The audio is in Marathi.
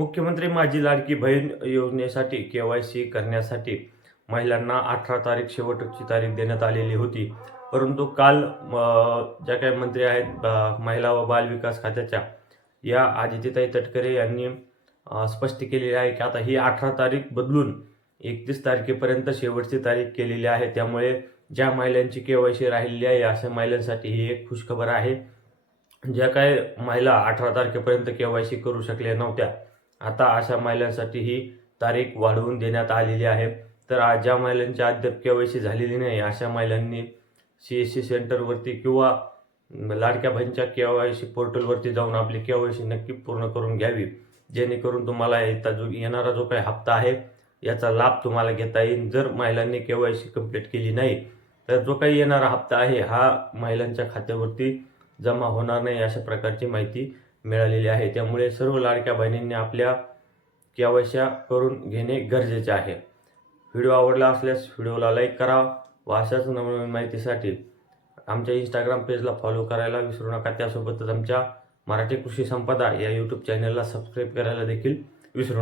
मुख्यमंत्री माझी लाडकी बहीण योजनेसाठी के.वाय.सी करण्यासाठी महिलांना 18 तारीख शेवटची तारीख देण्यात आलेली होती. परंतु काल ज्या काही मंत्री आहेत महिला व बाल विकास खात्याच्या या आदित्यताई तटकरे यांनी स्पष्ट केलेले आहे की आता ही 18 तारीख बदलून 31 तारखेपर्यंत शेवटची तारीख केलेली आहे. त्यामुळे ज्या महिलांची के.वाय.सी राहिलेली आहे अशा महिलांसाठी ही एक खुशखबर आहे. ज्या काही महिला 18 तारखेपर्यंत के.वाय.सी करू शकल्या नव्हत्या, आता अशा महिलांसाठी ही तारीख वाढवून देण्यात आलेली आहे. तर आज ज्या महिलांची अद्याप के.वाय.सी झालेली नाही अशा महिलांनी CSC सेंटरवरती किंवा लाडक्या बहिणीच्या के.वाय.सी पोर्टलवरती जाऊन आपली के.वाय.सी नक्की पूर्ण करून घ्यावी, जेणेकरून तुम्हाला येणारा जो काही हप्ता आहे याचा लाभ तुम्हाला घेता येईल. जर महिलांनी के.वाय.सी कंप्लीट केली नाही तर जो काही येणारा हप्ता आहे हा महिलांच्या खात्यावरती जमा होणार नाही अशा प्रकारची माहिती मिळालेली आहे. त्यामुळे सर्व लाडक्या बहिणींनी आपल्या के.वाय.सी करून घेणे गरजेचे आहे. व्हिडिओ आवडला असल्यास व्हिडिओला लाईक करा व अशाच नवनवीन माहितीसाठी आमच्या इंस्टाग्राम पेजला फॉलो करायला विसरू नका. त्यासोबतच आमच्या मराठी कृषी संपदा या यूट्यूब चॅनलला सबस्क्राईब करायला देखील विसरू नका.